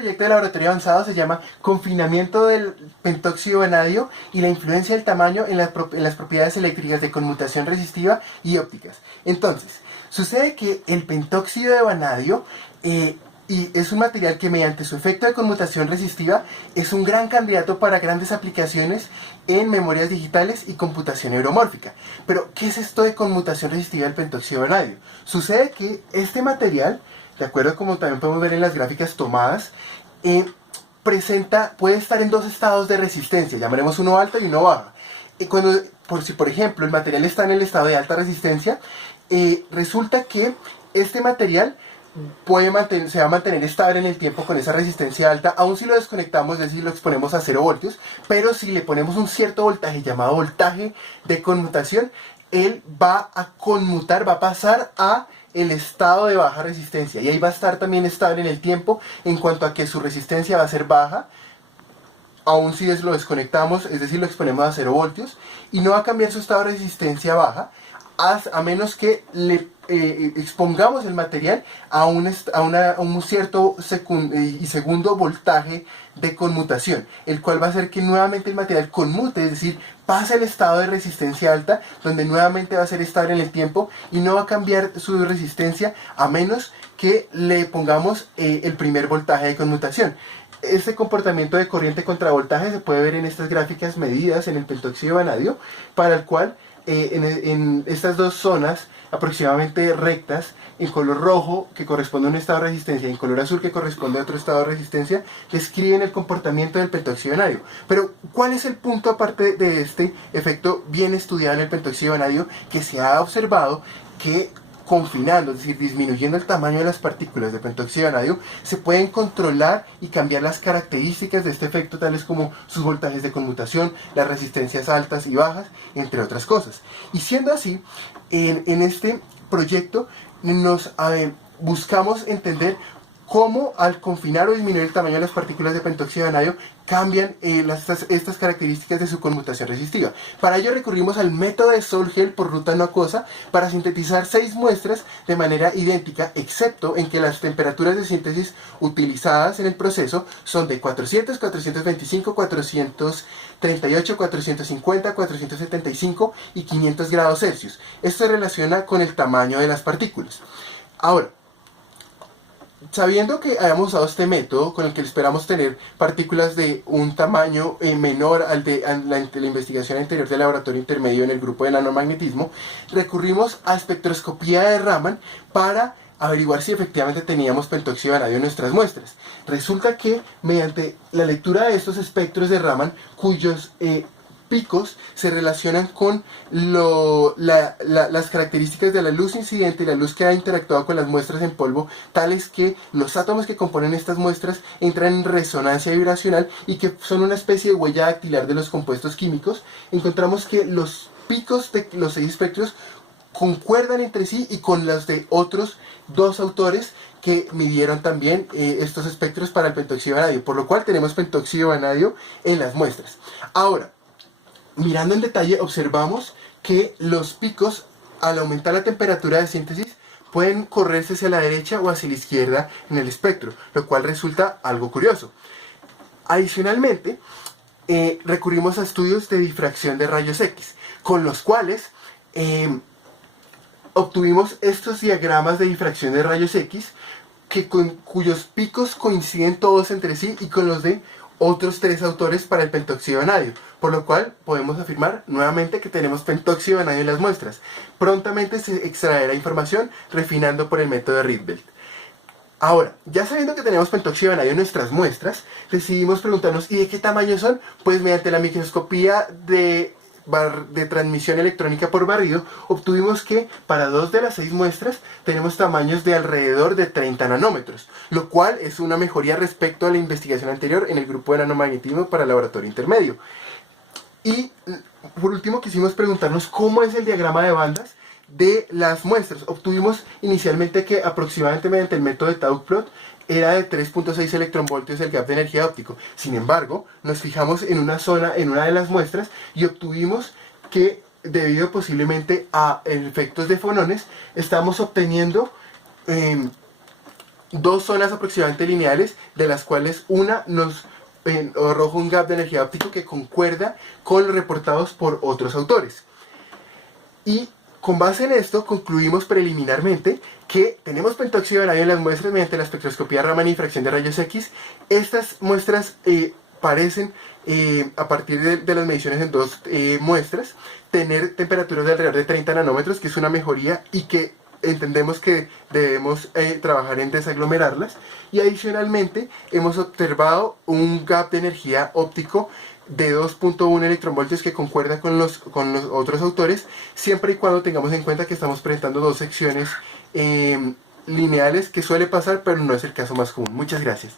proyecto de laboratorio avanzado se llama Confinamiento del pentóxido de vanadio y la influencia del tamaño en las propiedades eléctricas de conmutación resistiva y ópticas. Entonces, sucede que el pentóxido de vanadio y es un material que mediante su efecto de conmutación resistiva es un gran candidato para grandes aplicaciones en memorias digitales y computación neuromórfica. Pero, ¿qué es esto de conmutación resistiva del pentóxido de vanadio? Sucede que este material, de acuerdo como también podemos ver en las gráficas tomadas, puede estar en dos estados de resistencia, llamaremos uno alta y uno baja. Si por ejemplo el material está en el estado de alta resistencia, resulta que este material se va a mantener estable en el tiempo con esa resistencia alta, aun si lo desconectamos, es decir, lo exponemos a 0 voltios, pero si le ponemos un cierto voltaje llamado voltaje de conmutación, él va a conmutar, va a pasar a el estado de baja resistencia y ahí va a estar también estable en el tiempo en cuanto a que su resistencia va a ser baja, aun si lo desconectamos, es decir, lo exponemos a 0 voltios, y no va a cambiar su estado de resistencia baja a menos que le expongamos el material a un cierto segundo voltaje de conmutación, el cual va a hacer que nuevamente el material conmute, es decir, pasa el estado de resistencia alta, donde nuevamente va a ser estable en el tiempo y no va a cambiar su resistencia a menos que le pongamos el primer voltaje de conmutación. Este comportamiento de corriente contra voltaje se puede ver en estas gráficas medidas en el pentóxido de vanadio, para el cual en estas dos zonas aproximadamente rectas, en color rojo que corresponde a un estado de resistencia y en color azul que corresponde a otro estado de resistencia, describen el comportamiento del pentóxido de vanadio. Pero ¿cuál es el punto aparte de este efecto bien estudiado en el pentóxido de vanadio? Que se ha observado que confinando, es decir, disminuyendo el tamaño de las partículas de pentóxido de vanadio, se pueden controlar y cambiar las características de este efecto, tales como sus voltajes de conmutación, las resistencias altas y bajas, entre otras cosas. Y siendo así, en este proyecto buscamos entender cómo al confinar o disminuir el tamaño de las partículas de pentóxido de vanadio cambian estas características de su conmutación resistiva. Para ello recurrimos al método de Sol-Gel por ruta no acuosa para sintetizar 6 muestras de manera idéntica, excepto en que las temperaturas de síntesis utilizadas en el proceso son de 400, 425, 438, 450, 475 y 500 grados Celsius. Esto se relaciona con el tamaño de las partículas. Ahora, sabiendo que hayamos usado este método con el que esperamos tener partículas de un tamaño menor al de la investigación anterior del laboratorio intermedio en el grupo de nanomagnetismo, recurrimos a espectroscopía de Raman para averiguar si efectivamente teníamos pentóxido de vanadio en nuestras muestras. Resulta que mediante la lectura de estos espectros de Raman, cuyos picos se relacionan con las características de la luz incidente y la luz que ha interactuado con las muestras en polvo, tales que los átomos que componen estas muestras entran en resonancia vibracional y que son una especie de huella dactilar de los compuestos químicos, encontramos que los picos de los 6 espectros concuerdan entre sí y con los de otros 2 autores que midieron también estos espectros para el pentóxido de vanadio, por lo cual tenemos pentóxido de vanadio en las muestras. Ahora, mirando en detalle, observamos que los picos, al aumentar la temperatura de síntesis, pueden correrse hacia la derecha o hacia la izquierda en el espectro, lo cual resulta algo curioso. Adicionalmente, recurrimos a estudios de difracción de rayos X, con los cuales obtuvimos estos diagramas de difracción de rayos X, cuyos picos coinciden todos entre sí y con los de otros 3 autores para el pentóxido de vanadio, por lo cual podemos afirmar nuevamente que tenemos pentóxido de vanadio en las muestras. Prontamente se extraerá información refinando por el método de Rydberg. Ahora, ya sabiendo que tenemos pentóxido de vanadio en nuestras muestras, decidimos preguntarnos ¿y de qué tamaño son? Pues mediante la microscopía de transmisión electrónica por barrido, obtuvimos que para 2 de las 6 muestras tenemos tamaños de alrededor de 30 nanómetros, lo cual es una mejoría respecto a la investigación anterior en el grupo de nanomagnetismo para el laboratorio intermedio. Y por último quisimos preguntarnos cómo es el diagrama de bandas de las muestras. Obtuvimos inicialmente que aproximadamente mediante el método de Tauc-Plot era de 3.6 electronvoltios el gap de energía óptico. Sin embargo, nos fijamos en una zona, en una de las muestras, y obtuvimos que, debido posiblemente a efectos de fonones, estamos obteniendo dos zonas aproximadamente lineales, de las cuales una nos arroja un gap de energía óptico que concuerda con los reportados por otros autores. Y con base en esto concluimos preliminarmente que tenemos pentóxido de radio en las muestras mediante la espectroscopía Raman y difracción de rayos X. Estas muestras parecen, a partir de las mediciones en dos muestras, tener temperaturas de alrededor de 30 nanómetros, que es una mejoría y que entendemos que debemos trabajar en desaglomerarlas. Y adicionalmente hemos observado un gap de energía óptico de 2.1 electronvoltios que concuerda con los otros autores, siempre y cuando tengamos en cuenta que estamos presentando dos secciones lineales, que suele pasar, pero no es el caso más común. Muchas gracias.